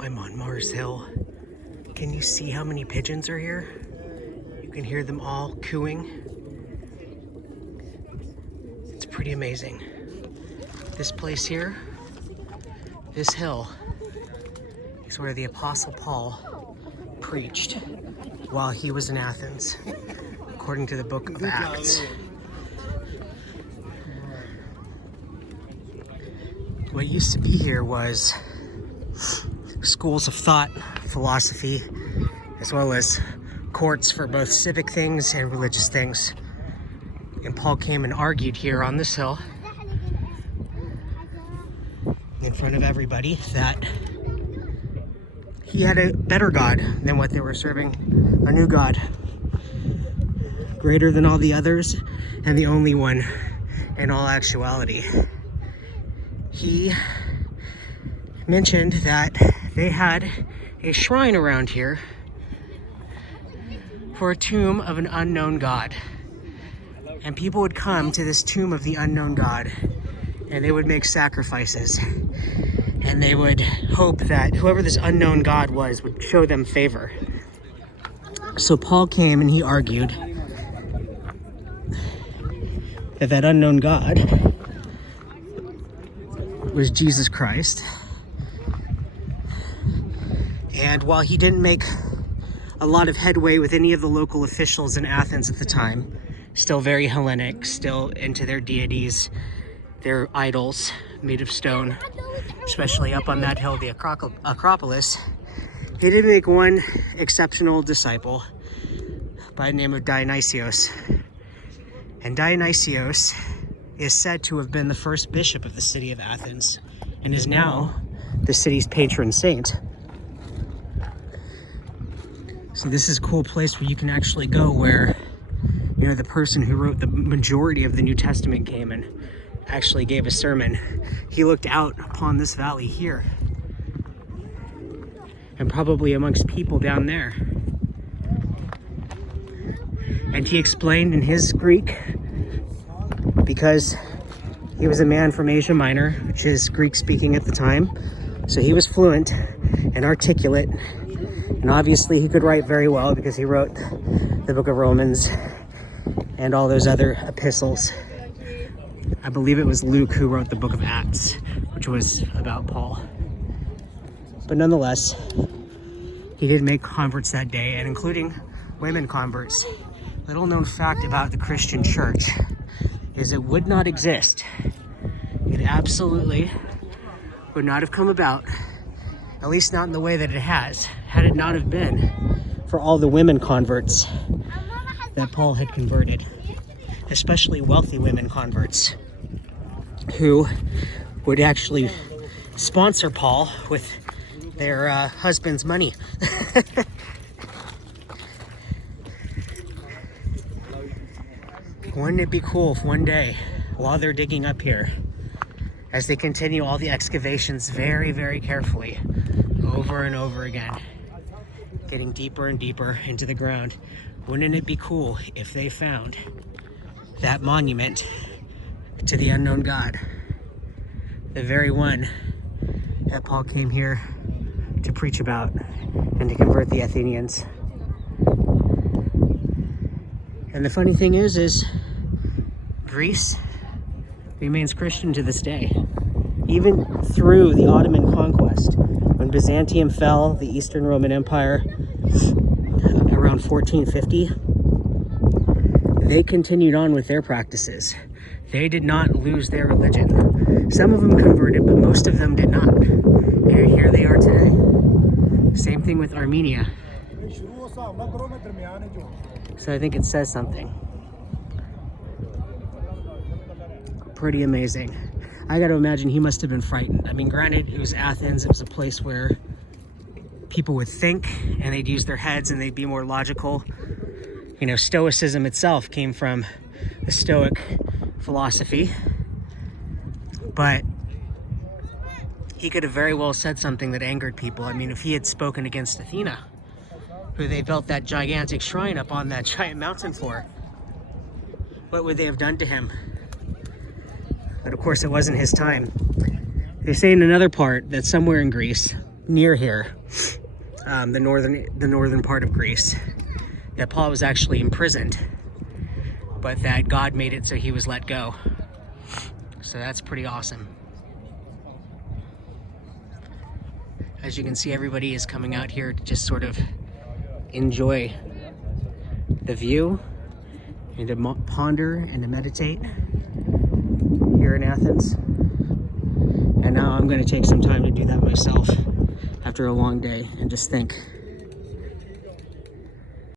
I'm on Mars Hill. Can you see how many pigeons are here? You can hear them all cooing. It's pretty amazing. This place here, this hill, is where the Apostle Paul preached while he was in Athens, according to the book of Acts. What used to be here was schools of thought, philosophy, as well as courts for both civic things and religious things. And Paul came and argued here on this hill in front of everybody that he had a better God than what they were serving, a new God, greater than all the others and the only one in all actuality. He mentioned that they had a shrine around here for a tomb of an unknown God. And people would come to this tomb of the unknown God and they would make sacrifices. And they would hope that whoever this unknown God was would show them favor. So Paul came and he argued that that unknown God was Jesus Christ. And while he didn't make a lot of headway with any of the local officials in Athens at the time, still very Hellenic, still into their deities, their idols made of stone, especially up on that hill, the Acropolis, he did make one exceptional disciple by the name of Dionysius. And Dionysius is said to have been the first bishop of the city of Athens and is now the city's patron saint. So this is a cool place where you can actually go where, you know, the person who wrote the majority of the New Testament came and actually gave a sermon. He looked out upon this valley here and probably amongst people down there. And he explained in his Greek, because he was a man from Asia Minor, which is Greek speaking at the time. So he was fluent and articulate. And obviously he could write very well because he wrote the book of Romans and all those other epistles. I believe it was Luke who wrote the book of Acts, which was about Paul. But nonetheless, he did make converts that day, and including women converts. Little known fact about the Christian church is it would not exist. It absolutely would not have come about, at least not in the way that it has, had it not have been for all the women converts that Paul had converted, especially wealthy women converts who would actually sponsor Paul with their husband's money. Wouldn't it be cool if one day, while they're digging up here, as they continue all the excavations very, very carefully, over and over again, getting deeper and deeper into the ground, wouldn't it be cool if they found that monument to the unknown God, the very one that Paul came here to preach about and to convert the Athenians? And the funny thing is Greece remains Christian to this day. Even through the Ottoman conquest, when Byzantium fell, the Eastern Roman Empire, around 1450, they continued on with their practices. They did not lose their religion. Some of them converted, but most of them did not. And here they are today. Same thing with Armenia. So I think it says something. Pretty amazing. I got to imagine he must have been frightened. I mean, granted, it was Athens. It was a place where people would think and they'd use their heads and they'd be more logical. You know, Stoicism itself came from the Stoic philosophy. But he could have very well said something that angered people. I mean, if he had spoken against Athena, who they built that gigantic shrine up on that giant mountain for, what would they have done to him? But of course, it wasn't his time. They say in another part that somewhere in Greece, near here, the northern part of Greece, that Paul was actually imprisoned, but that God made it so he was let go. So that's pretty awesome. As you can see, everybody is coming out here to just sort of enjoy the view and to ponder and to meditate here in Athens. And now I'm going to take some time to do that myself after a long day and just think.